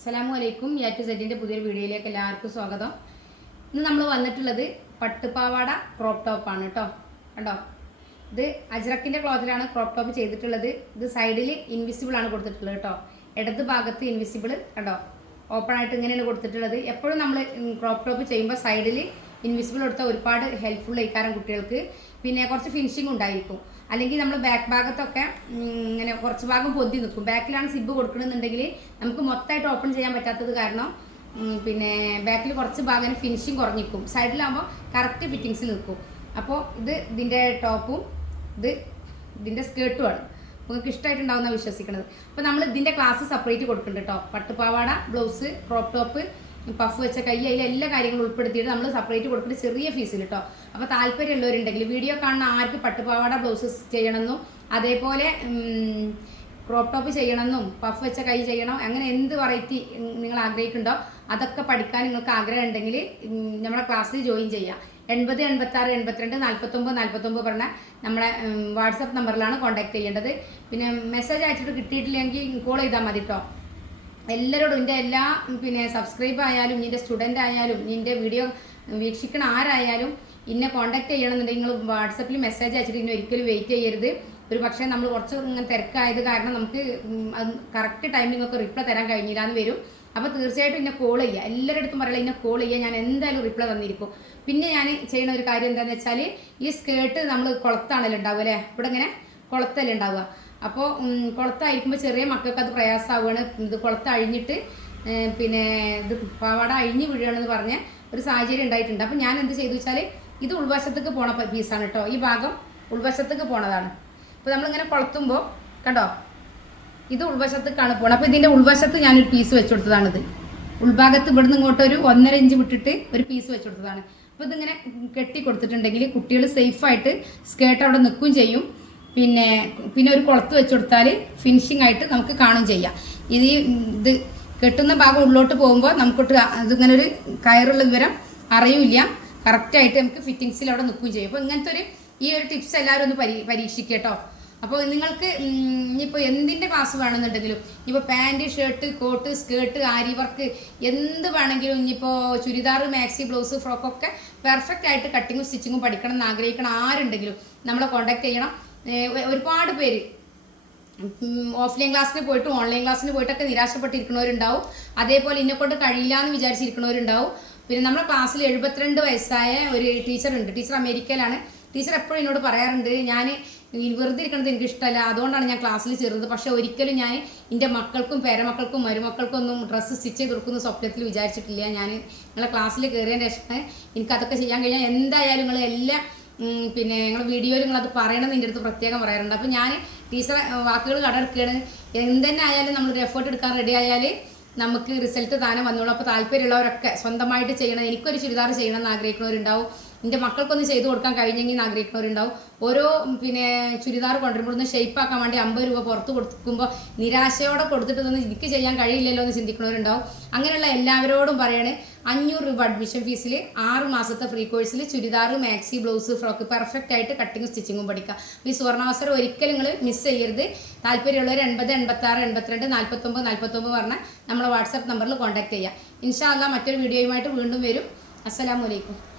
അസ്സലാമു അലൈക്കും യാ ടു സെറ്റിന്റെ പുതിയൊരു വീഡിയോയിലേക്ക് എല്ലാവർക്കും സ്വാഗതം. ഇന്ന് നമ്മൾ വന്നിട്ടുള്ളത് പട്ടുപാവാട ക്രോപ്പ് ടോപ്പാണ് കേട്ടോ കണ്ടോ? ഇത് അജ്രക്കിന്റെ ക്ലോത്തിലാണ് ക്രോപ്പ് ടോപ്പ് ചെയ്തിട്ടുള്ളത്. ഇത് സൈഡിൽ ഇൻവിസിബിൾ ആണ് കൊടുത്തിട്ടുള്ളത് കേട്ടോ ഇടത് ഭാഗത്ത് ഇൻവിസിബിൾ കണ്ടോ? ഓപ്പൺ ആയിട്ട് ഇങ്ങനെയാണ് കൊടുത്തിട്ടുള്ളത്. എപ്പോഴും നമ്മൾ ക്രോപ്പ് ടോപ്പ് ചെയ്യുമ്പോൾ സൈഡിൽ ഇൻവിസിബിൾ കൊടുത്താൽ ഒരുപാട് ഹെൽപ്ഫുൾ ആയിക്കാരം കുട്ടികൾക്ക്. പിന്നെ കുറച്ച് ഫിനിഷിംഗ് ഉണ്ടായിരിക്കും. അല്ലെങ്കിൽ നമ്മൾ ബാക്ക് ഭാഗത്തൊക്കെ ഇങ്ങനെ കുറച്ച് ഭാഗം പൊന്തി നിൽക്കും. ബാക്കിലാണ് സിബ് കൊടുക്കണമെന്നുണ്ടെങ്കിൽ നമുക്ക് മൊത്തമായിട്ട് ഓപ്പൺ ചെയ്യാൻ പറ്റാത്തത് കാരണം പിന്നെ ബാക്കിൽ കുറച്ച് ഭാഗം ഫിനിഷിങ് കുറഞ്ഞിരിക്കും. സൈഡിലാകുമ്പോൾ കറക്റ്റ് ഫിറ്റിങ്സിൽ നിൽക്കും. അപ്പോൾ ഇത് ഇതിന്റെ ടോപ്പും ഇത് ഇതിന്റെ സ്കേർട്ടുമാണ് നിങ്ങൾക്ക് ഇഷ്ടമായിട്ടുണ്ടാവുന്ന വിശ്വസിക്കുന്നത് അപ്പോൾ നമ്മൾ ഇതിന്റെ ക്ലാസ് സെപ്പറേറ്റ് കൊടുക്കുന്നുണ്ട് കേട്ടോ. പട്ടുപാവാട ബ്ലൗസ് ക്രോപ്പ് ടോപ്പ് പഫ് വെച്ച കൈ അതിൽ എല്ലാ കാര്യങ്ങളും ഉൾപ്പെടുത്തിയിട്ട് നമ്മൾ സെപ്പറേറ്റ് കൊടുത്തിട്ട് ചെറിയ ഫീസിൽ കേട്ടോ അപ്പോൾ താല്പര്യമുള്ളവരുണ്ടെങ്കിൽ വീഡിയോ കാണുന്ന ആർക്ക് പട്ടുപാവാട ബ്ലൗസ് ചെയ്യണമെന്നും അതേപോലെ ക്രോപ്പ് ടോപ്പ് ചെയ്യണമെന്നും പഫ് വെച്ച കൈ ചെയ്യണം അങ്ങനെ എന്ത് വെറൈറ്റി നിങ്ങൾ ആഗ്രഹിക്കുന്നുണ്ടോ അതൊക്കെ പഠിക്കാൻ നിങ്ങൾക്ക് ആഗ്രഹം ഉണ്ടെങ്കിൽ നമ്മുടെ ക്ലാസ്സിൽ ജോയിൻ ചെയ്യാം. എൺപത് എൺപത്തി ആറ് എൺപത്തിരണ്ട് നാൽപ്പത്തൊമ്പത് നാൽപ്പത്തൊമ്പത് പറഞ്ഞ നമ്മളെ വാട്സപ്പ് നമ്പറിലാണ് കോൺടാക്ട് ചെയ്യേണ്ടത്. പിന്നെ മെസ്സേജ് അയച്ചിട്ട് കിട്ടിയിട്ടില്ലെങ്കിൽ കോൾ ചെയ്താൽ മതി കേട്ടോ എല്ലാവരോടും എന്റെ എല്ലാ പിന്നെ സബ്സ്ക്രൈബ് ആയാലും നിന്റെ സ്റ്റുഡന്റ് ആയാലും നിന്റെ വീഡിയോ വീക്ഷിക്കണ ആരായാലും ഇന്നെ കോൺടാക്ട് ചെയ്യണമെന്നുണ്ടെങ്കിൽ നിങ്ങൾ വാട്സപ്പിൽ മെസ്സേജ് അയച്ചിട്ട് ഇന്നെ ഒരിക്കലും വെയിറ്റ് ചെയ്യരുത്. ഒരു പക്ഷേ നമ്മൾ കുറച്ച് ഇങ്ങനെ തിരക്കായത് കാരണം നമുക്ക് കറക്റ്റ് ടൈമിംഗ് ഒക്കെ റിപ്ലൈ തരാൻ കഴിഞ്ഞില്ല എന്ന് വരും. അപ്പോൾ തീർച്ചയായിട്ടും എന്നെ കോൾ ചെയ്യുക എല്ലാവരുടെ അടുത്തും പറയില്ല എന്നെ കോൾ ചെയ്യുക ഞാൻ എന്തായാലും റിപ്ലൈ തന്നിരിക്കും. പിന്നെ ഞാൻ ചെയ്യുന്ന ഒരു കാര്യം എന്താണെന്ന് വെച്ചാൽ ഈ സ്കേർട്ട് നമ്മൾ കുളത്താണല്ലോ ഉണ്ടാവുക അല്ലേ? ഇവിടെ ഇങ്ങനെ കുളത്തല്ലേ ഉണ്ടാവുക. അപ്പോൾ കുളത്തായിരിക്കുമ്പോൾ ചെറിയ മക്കൾക്ക് അത് പ്രയാസമാവുകയാണ് ഇത് കുളത്ത് അഴിഞ്ഞിട്ട് പിന്നെ ഇത് പാവാട അഴിഞ്ഞ് വീഴുകയാണെന്ന് പറഞ്ഞ ഒരു സാഹചര്യം ഉണ്ടായിട്ടുണ്ട്. അപ്പോൾ ഞാൻ എന്ത് ചെയ്തു വെച്ചാൽ ഇത് ഉൾവശത്തേക്ക് പോണ പീസാണ് കേട്ടോ. ഈ ഭാഗം ഉൾവശത്തേക്ക് പോണതാണ്. അപ്പോൾ നമ്മളിങ്ങനെ കൊളത്തുമ്പോൾ കണ്ടോ? ഇത് ഉൾവശത്തേക്കാണ് പോണത്. അപ്പോൾ ഇതിന്റെ ഉൾവശത്ത് ഞാനൊരു പീസ് വെച്ച് കൊടുത്തതാണിത്. ഉൾഭാഗത്ത് ഇവിടുന്ന് ഇങ്ങോട്ട് ഒരു ഒന്നര ഇഞ്ച് വിട്ടിട്ട് ഒരു പീസ് വെച്ച് കൊടുത്തതാണ്. അപ്പോൾ ഇതിങ്ങനെ കെട്ടി കൊടുത്തിട്ടുണ്ടെങ്കിൽ കുട്ടികൾ സേഫായിട്ട് സ്കേർട്ട് അവിടെ നിൽക്കുകയും ചെയ്യും. പിന്നെ പിന്നെ ഒരു കുളത്ത് വെച്ച് കൊടുത്താൽ ഫിനിഷിംഗ് ആയിട്ട് നമുക്ക് കാണും ചെയ്യാം. ഇത് ഇത് കെട്ടുന്ന ഭാഗം ഉള്ളിലോട്ട് പോകുമ്പോൾ നമുക്കൊട്ട് അതിങ്ങനെ ഒരു കയറുള്ള വിവരം അറിയില്ല. കറക്റ്റായിട്ട് നമുക്ക് ഫിറ്റിങ്സിൽ അവിടെ നിൽക്കുകയും ചെയ്യും. അപ്പോൾ ഇങ്ങനത്തെ ഒരു ഈ ഒരു ടിപ്സ് എല്ലാവരും ഒന്ന് പരീ പരീക്ഷിക്കുക കേട്ടോ. അപ്പോൾ നിങ്ങൾക്ക് ഇനിയിപ്പോൾ എന്തിന്റെ ക്ലാസ് വേണമെന്നുണ്ടെങ്കിലും ഇപ്പോൾ pant shirt coat skirt aari work എന്ത് വേണമെങ്കിലും ഇനിയിപ്പോൾ ചുരിദാർ മാക്സി ബ്ലൗസ് ഫ്രോക്കൊക്കെ പെർഫെക്റ്റ് ആയിട്ട് കട്ടിങ്ങും സ്റ്റിച്ചിങ്ങും പഠിക്കണം എന്ന് ആഗ്രഹിക്കണം ആരുണ്ടെങ്കിലും നമ്മളെ കോൺടാക്ട് ചെയ്യണം. ഒരുപാട് പേര്. ഓഫ്ലൈൻ ക്ലാസ്സിന് പോയിട്ട് ഓൺലൈൻ ക്ലാസ്സിന് പോയിട്ടൊക്കെ നിരാശപ്പെട്ടിരിക്കുന്നവരുണ്ടാവും. അതേപോലെ ഇന്നെ കൊണ്ട് കഴിയില്ല എന്ന് വിചാരിച്ചിരിക്കുന്നവരുണ്ടാവും. പിന്നെ നമ്മുടെ ക്ലാസ്സിൽ എഴുപത്തിരണ്ട് വയസ്സായ ഒരു ടീച്ചർ ഉണ്ട് ടീച്ചർ അമേരിക്കയിലാണ്. ടീച്ചർ എപ്പോഴും എന്നോട് പറയാറുണ്ട് ഞാൻ വെറുതെ ഇരിക്കുന്നത് എനിക്ക് ഇഷ്ടമല്ല അതുകൊണ്ടാണ് ഞാൻ ക്ലാസ്സിൽ ചേർന്നത്. പക്ഷേ ഒരിക്കലും ഞാൻ എന്റെ മക്കൾക്കും പേരമക്കൾക്കും മരുമക്കൾക്കും ഒന്നും ഡ്രസ്സ് സ്റ്റിച്ച് ചെയ്ത് കൊടുക്കുന്ന സ്വപ്നത്തിൽ വിചാരിച്ചിട്ടില്ല. ഞാൻ നിങ്ങളെ ക്ലാസ്സിൽ കയറിയതിന്റെ ശേഷം എനിക്കതൊക്കെ ചെയ്യാൻ കഴിഞ്ഞാൽ എന്തായാലും നിങ്ങൾ എല്ലാം പിന്നെ ഞങ്ങൾ വീഡിയോയിൽ നിങ്ങളത് പറയണമെന്ന് എന്റെ അടുത്ത് പ്രത്യേകം പറയാറുണ്ട്. അപ്പോൾ ഞാൻ ടീച്ചറെ വാക്കുകൾ കടമെടുക്കുകയാണ് എന്തെന്നെ ആയാലും നമ്മളൊരു എഫേർട്ട് എടുക്കാൻ റെഡി ആയാൽ നമുക്ക് റിസൾട്ട് താനെ വന്നോളൂ. അപ്പോൾ താല്പര്യമുള്ളവരൊക്കെ സ്വന്തമായിട്ട് ചെയ്യണം. എനിക്കൊരു ചുരിദാർ ചെയ്യണം എന്ന് ആഗ്രഹിക്കുന്നവരുണ്ടാവും. എന്റെ മക്കൾക്കൊന്ന് ചെയ്തു കൊടുക്കാൻ കഴിഞ്ഞെങ്കിൽ ആഗ്രഹിക്കുന്നവരുണ്ടാവും. ഓരോ പിന്നെ ചുരിദാർ കൊണ്ടുവരുമ്പോൾ ഒന്ന് ഷേപ്പാക്കാൻ വേണ്ടി അമ്പത് രൂപ പുറത്ത് കൊടുക്കുമ്പോൾ നിരാശയോടെ കൊടുത്തിട്ടൊന്നും എനിക്ക് ചെയ്യാൻ കഴിയില്ലല്ലോ എന്ന് ചിന്തിക്കുന്നവരുണ്ടാവും. അങ്ങനെയുള്ള എല്ലാവരോടും പറയണേ അഞ്ഞൂറ് രൂപ അഡ്മിഷൻ ഫീസിൽ ആറ് മാസത്തെ ഫ്രീ കോഴ്സിൽ churidar maxi blouse frock perfect ആയിട്ട് കട്ടിങ്ങും സ്റ്റിച്ചിങ്ങും പഠിക്കുക ഈ സുവർണാവസരം ഒരിക്കലും നിങ്ങൾ മിസ് ചെയ്യരുത്. താല്പര്യമുള്ളവർ എൺപത് എൺപത്തി ആറ് എൺപത്തിരണ്ട് നാൽപ്പത്തൊമ്പത് നാൽപ്പത്തൊമ്പത് പറഞ്ഞാൽ നമ്മളെ വാട്സാപ്പ് നമ്പറിൽ കോൺടാക്ട് ചെയ്യാം. ഇൻഷാല്ല മറ്റൊരു വീഡിയോയുമായിട്ട് വീണ്ടും വരും. അസ്സലാമു അലൈക്കും.